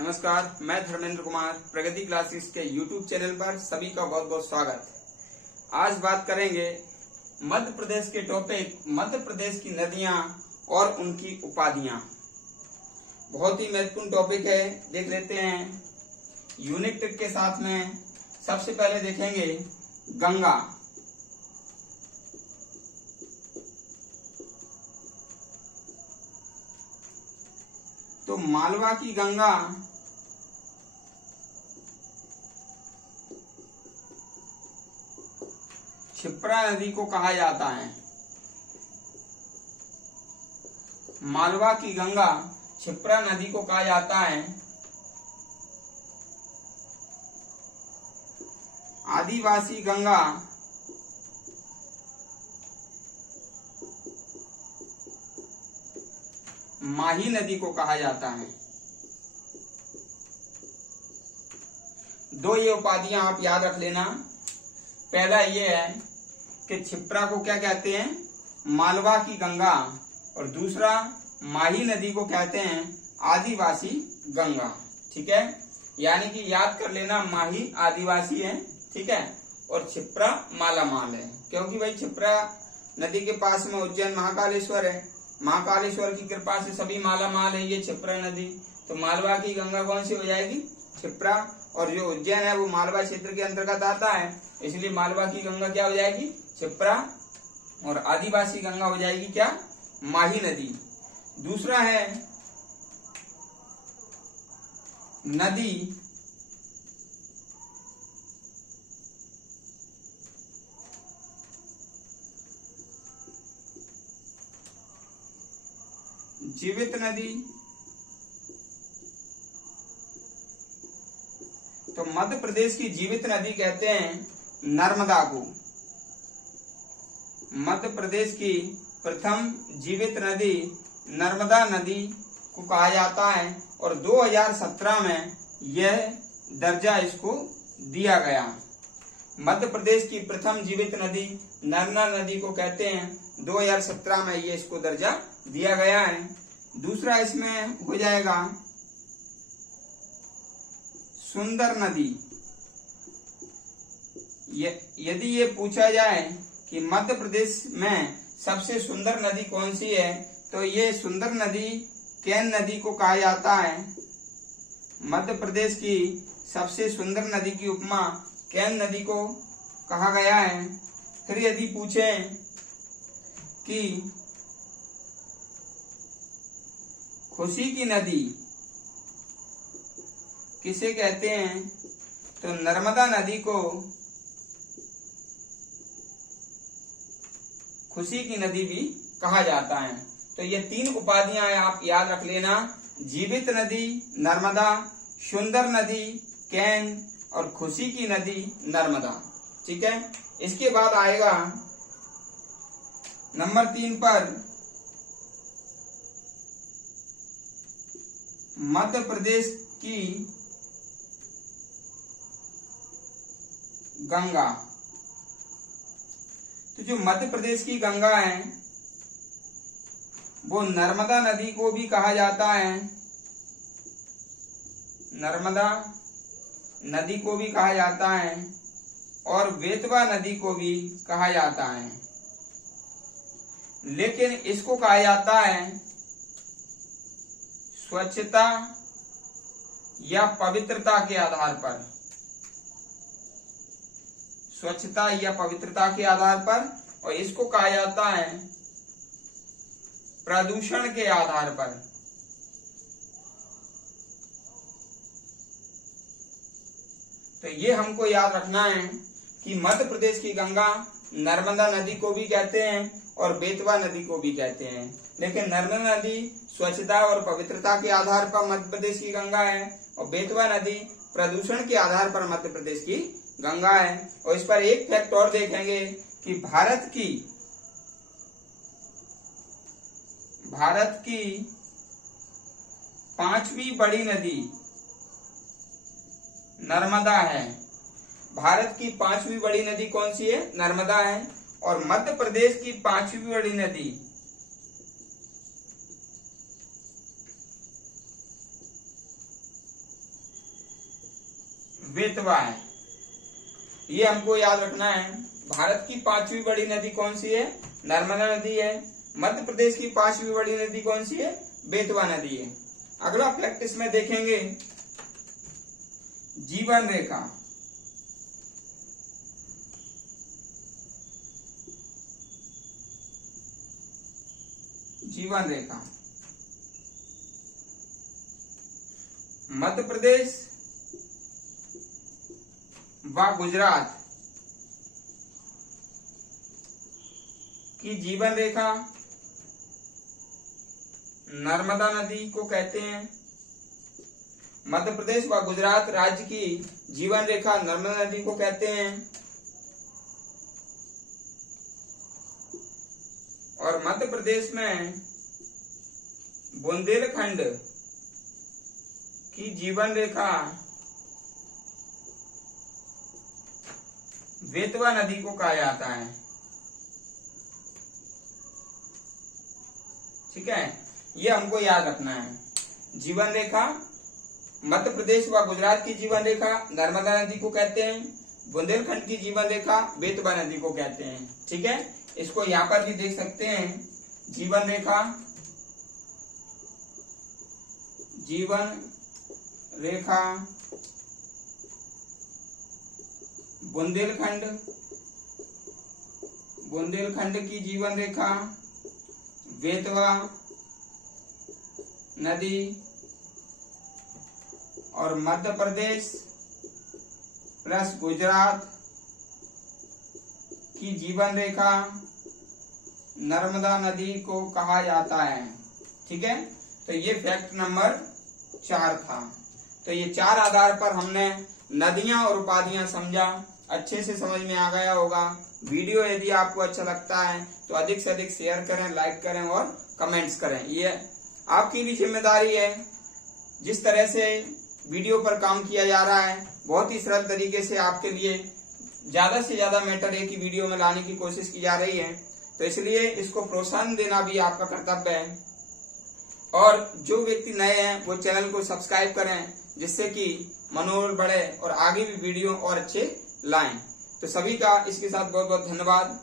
नमस्कार, मैं धर्मेंद्र कुमार प्रगति क्लासेस के YouTube चैनल पर सभी का बहुत बहुत स्वागत है। आज बात करेंगे मध्य प्रदेश के टॉपिक मध्य प्रदेश की नदियां और उनकी उपाधियां। बहुत ही महत्वपूर्ण टॉपिक है, देख लेते हैं। यूनिट के साथ में सबसे पहले देखेंगे गंगा। तो मालवा की गंगा क्षिप्रा नदी को कहा जाता है। मालवा की गंगा क्षिप्रा नदी को कहा जाता है। आदिवासी गंगा माही नदी को कहा जाता है। दो ये उपाधियां आप याद रख लेना। पहला ये है कि क्षिप्रा को क्या कहते हैं, मालवा की गंगा, और दूसरा माही नदी को कहते हैं आदिवासी गंगा। ठीक है, यानी कि याद कर लेना, माही आदिवासी है, ठीक है, और क्षिप्रा मालामाल है। क्योंकि भाई क्षिप्रा नदी के पास में उज्जैन महाकालेश्वर है, महाकालेश्वर की कृपा से सभी मालामाल है ये क्षिप्रा नदी। तो मालवा की गंगा कौन सी हो जाएगी, क्षिप्रा, और जो उज्जैन है वो मालवा क्षेत्र के अंतर्गत आता है, इसलिए मालवा की गंगा क्या हो जाएगी, क्षिप्रा, और आदिवासी गंगा हो जाएगी क्या, माही नदी। दूसरा है नदी जीवित नदी। तो मध्य प्रदेश की जीवित नदी कहते हैं नर्मदा को। मध्य प्रदेश की प्रथम जीवित नदी नर्मदा नदी को कहा जाता है, और 2017 में यह दर्जा इसको दिया गया। मध्य प्रदेश की प्रथम जीवित नदी नर्मदा नदी को कहते हैं, 2017 में ये इसको दर्जा दिया गया है। दूसरा इसमें हो जाएगा सुंदर नदी। यदि ये पूछा जाए कि मध्य प्रदेश में सबसे सुंदर नदी कौन सी है, तो ये सुंदर नदी केन नदी को कहा जाता है। मध्य प्रदेश की सबसे सुंदर नदी की उपमा केन नदी को कहा गया है। फिर यदि पूछे कि खुशी की नदी किसे कहते हैं, तो नर्मदा नदी को खुशी की नदी भी कहा जाता है। तो ये तीन उपाधियां आप याद रख लेना, जीवित नदी नर्मदा, सुंदर नदी कैन, और खुशी की नदी नर्मदा। ठीक है, इसके बाद आएगा नंबर 3 पर मध्य प्रदेश की गंगा। तो जो मध्य प्रदेश की गंगा है वो नर्मदा नदी को भी कहा जाता है, नर्मदा नदी को भी कहा जाता है, और बेतवा नदी को भी कहा जाता है। लेकिन इसको कहा जाता है स्वच्छता या पवित्रता के आधार पर, स्वच्छता या पवित्रता के आधार पर, और इसको कहा जाता है प्रदूषण के आधार पर। तो ये हमको याद रखना है कि मध्य प्रदेश की गंगा नर्मदा नदी को भी कहते हैं और बेतवा नदी को भी कहते हैं, लेकिन नर्मदा नदी स्वच्छता और पवित्रता के आधार पर मध्य प्रदेश की गंगा है, और बेतवा नदी प्रदूषण के आधार पर मध्य प्रदेश की गंगा है। और इस पर एक फैक्ट और देखेंगे कि भारत की 5वीं बड़ी नदी नर्मदा है। भारत की 5वीं बड़ी नदी कौन सी है, नर्मदा है, और मध्य प्रदेश की 5वीं बड़ी नदी बेतवा है। ये हमको याद रखना है। भारत की 5वीं बड़ी नदी कौन सी है? नर्मदा नदी है। मध्य प्रदेश की 5वीं बड़ी नदी कौन सी है? बेतवा नदी है। अगला फैक्ट इसमें देखेंगे, जीवन रेखा। जीवन रेखा मध्य प्रदेश व गुजरात की जीवन रेखा नर्मदा नदी को कहते हैं। मध्य प्रदेश व गुजरात राज्य की जीवन रेखा नर्मदा नदी को कहते हैं। और मध्य प्रदेश में बुंदेलखंड की जीवन रेखा बेतवा नदी को कहा जाता है। ठीक है, ये हमको याद रखना है। जीवन रेखा मध्य प्रदेश व गुजरात की जीवन रेखा नर्मदा नदी को कहते हैं। बुंदेलखंड की जीवन रेखा बेतवा नदी को कहते हैं। ठीक है, इसको यहाँ पर भी देख सकते हैं। जीवन रेखा, जीवन रेखा बुंदेलखंड, बुंदेलखंड की जीवन रेखा बेतवा नदी, और मध्य प्रदेश प्लस गुजरात की जीवन रेखा नर्मदा नदी को कहा जाता है। ठीक है, तो ये फैक्ट नंबर 4 था। तो ये 4 आधार पर हमने नदियां और उपाधियां समझा। अच्छे से समझ में आ गया होगा। वीडियो यदि आपको अच्छा लगता है तो अधिक से अधिक शेयर करें, लाइक करें और कमेंट्स करें। ये आपकी भी जिम्मेदारी है। जिस तरह से वीडियो पर काम किया जा रहा है, बहुत ही सरल तरीके से आपके लिए ज्यादा से ज्यादा मैटर एक ही वीडियो में लाने की कोशिश की जा रही है। तो इसलिए इसको प्रोत्साहन देना भी आपका कर्तव्य है। और जो व्यक्ति नए हैं वो चैनल को सब्सक्राइब करें, जिससे कि मनोबल बढ़े और आगे भी वीडियो और अच्छे लाएं। तो सभी का इसके साथ बहुत बहुत धन्यवाद।